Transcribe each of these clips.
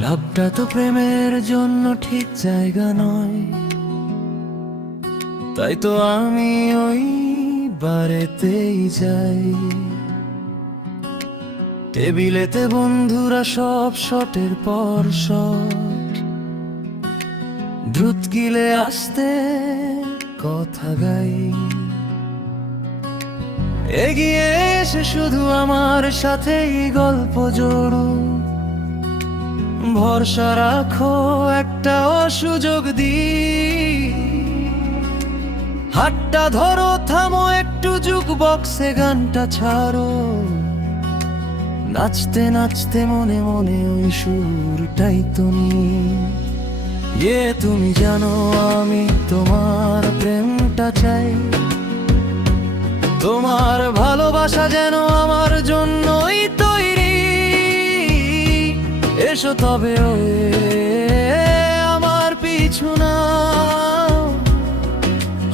ক্লাবটা তো প্রেমের জন্য ঠিক জায়গা নয়, তাই তো আমি ওই বারেতেই যাই। টেবিলেতে বন্ধুরা সব শটের পর শট, ধুতকিলে আসতে কথা গাই। এগিয়ে এসে শুধু আমার সাথেই গল্প জোড়ো, ভরসা রাখো একটা সুযোগ দি। হাতটা ধরো, থামো একটু, জুকবক্সে গানটা ছাড়ো। নাচতে নাচতে মনে মনে ওই সুরটাই তুমি। তুমি জানো আমি তোমার প্রেমটা চাই, তোমার ভালোবাসা যেন আমার জন্যই তৈরি। এসো তবে আমার পিছু না,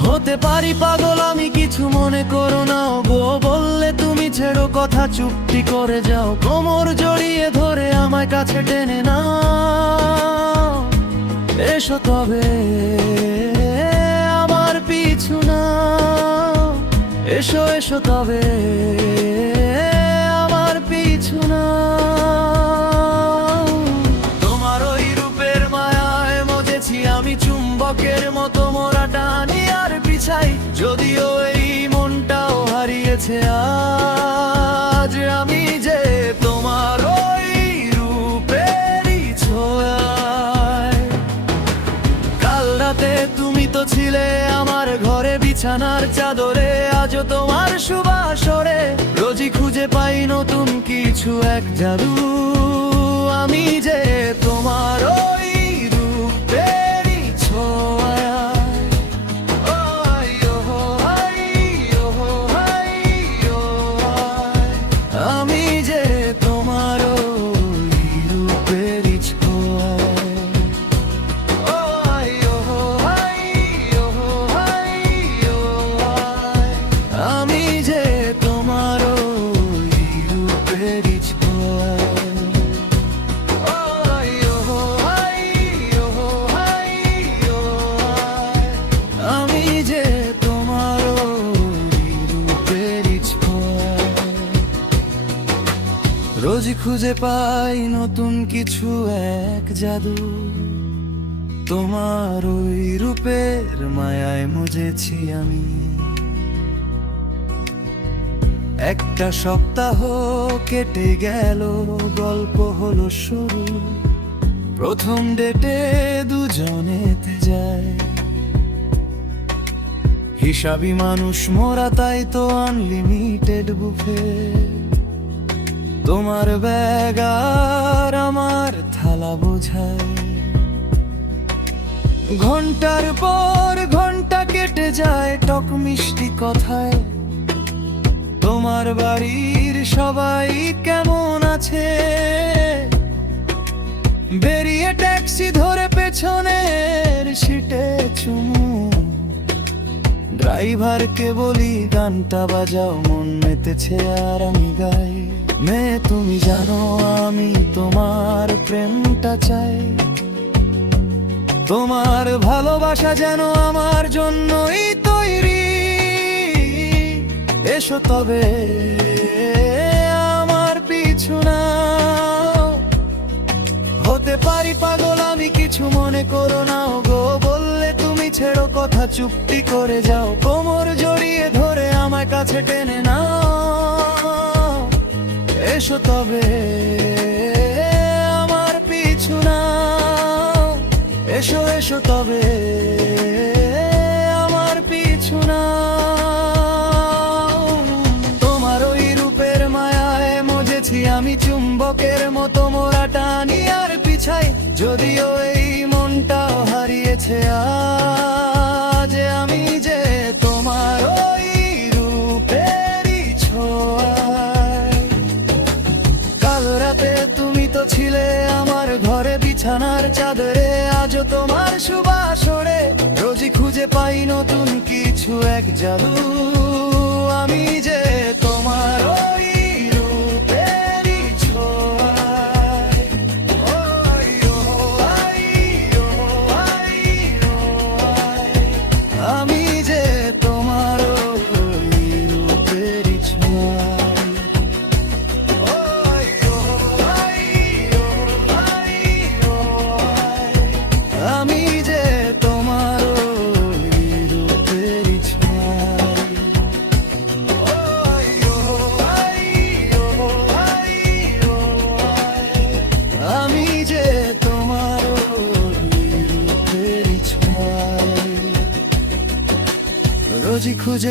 হতে পারি পাগল আমি, কিছু মনে করো না গো। বললে তুমি ছেড়ো কথা, চুপটি করে যাও, কোমর জড়িয়ে ধরে আমায় কাছে টেনে না। এসো তবে আমার পিছু না, এসো এসো তবে আমার পিছু না। তোমার ওই রূপের মায়ায় মজেছি আমি, চুম্বকের মতো মোরা টানি আর পিছাই। যদিও এই মনটাও হারিয়েছে আজ, আমি যে তোমার ওই রূপেরই ছোঁয়ায়। কাল রাতে তুমি তো ছিলে আমার ঘরে বিছানার চাদরে, আজও তোমার সুবাসরে রোজই খুঁজে পাই নতুন কিছু এক জাদু। আমি যে তোমার ওই রূপেরই ছোঁয়ায়। আমি যে তোমার ওই রূপেরই ছোঁয়ায়। আমি যে তোমার ওই রূপেরই ছোঁয়ায়। আমি যে তোমার ওই রূপেরই ছোঁয়ায়। রোজই খুঁজে পাই নতুন কিছু এক জাদু, তোমার ওই রূপের মায়ায় মজেছি আমি। একটা সপ্তাহ কেটে গেল, গল্প হলো শুরু। প্রথম ডেটে দুজনেতে যায়, হিসাবি মানুষ মোরা, তাই তো আনলিমিটেড বুফে। তোমার ব্যাগ আর আমার থালা বোঝায়, ঘন্টার পর ঘন্টা কেটে যায় টক মিষ্টি কথায়। তোমার বাড়ির সবাই কেমন আছে, বেরিয়ে ট্যাক্সি ধরে পেছনের সিটে চুমু। ড্রাইভারকে বলি গানটা বাজাও, মন মেতেছে আর আমি গাই। মেয়ে তুমি জানো আমি তোমার প্রেমটা চাই, তোমার ভালোবাসা যেন আমার জন্যই তৈরি। এসো তবে আমার পিছু না, হতে পারি পাগল আমি, কিছু মনে করো না গো। বললে তুমি ছেড়ো কথা, চুপটি করে যাও, কোমর জড়িয়ে ধরে আমায় কাছে টেনে না। এসো তবে আমার পিছু না, এসো এসো তবে আমার পিছু না। তোমার ওই রূপের মায়ায় মজেছি আমি, চুম্বকের মতো মোরা টানি আর পিছাই। যদিও এই মনটাও হারিয়েছে আজ, আমি যে তোমার ওই রূপেরই ছোঁয়ায়। কাল রাতে তুমি তো ছিলে আমার ঘরে বিছানার চাদরে, আজও তোমার সুবাসরে রোজই খুঁজে পাই নতুন কিছু এক জাদু। আমি যে তোমার ওই রূপেরই ছোঁয়ায়।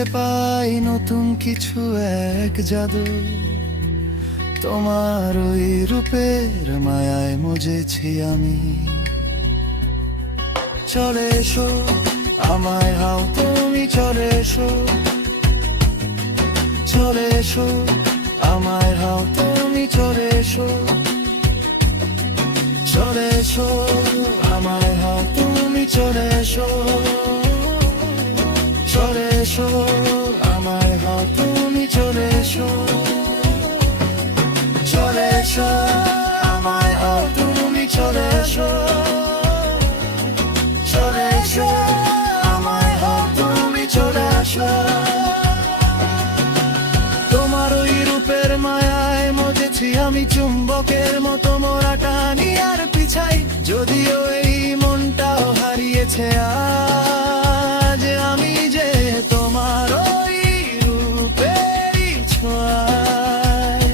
খুঁজে পাই নতুন কিছু এক জাদু, তোমার ওই রূপের মায়ায় মজেছি আমি। চলে এসো আমায় হাও তুমি, চলে এসো, চলে এসো আমায় হাও তুমি, চলে এসো, চলে এসো আমায় হাও তুমি, চলে এসো, চলে এসো আমায় হাও তুমি, চলে এসো, চলে এসো আমায় হাও তুমি, চলে এসো, চলে এসো আমায় হাও তুমি, চলে এসো। তোমার ওই রূপের মায়ায় মজেছি আমি, চুম্বকের মতো মোরা টানি আর পিছাই, যদিও এই মনটাও হারিয়েছে আজ, আমি যে তোমার ওই রূপেরই ছোঁয়ায়।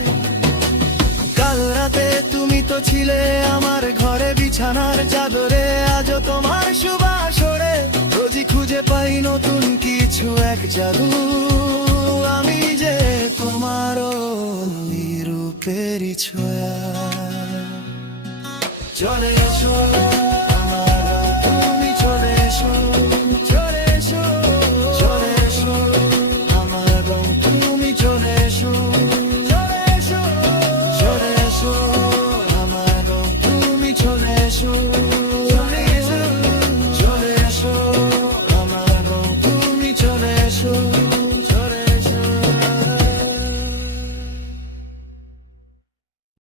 কাল রাতে তুমি তো ছিলে আমার ঘরে বিছানার চাদরে, আজও তোমার সুবাসরে রোজই খুঁজে পাই নতুন কিছু এক জাদু, আমি যে তোমার ওই রূপেরই ছোঁয়া। চলে এসো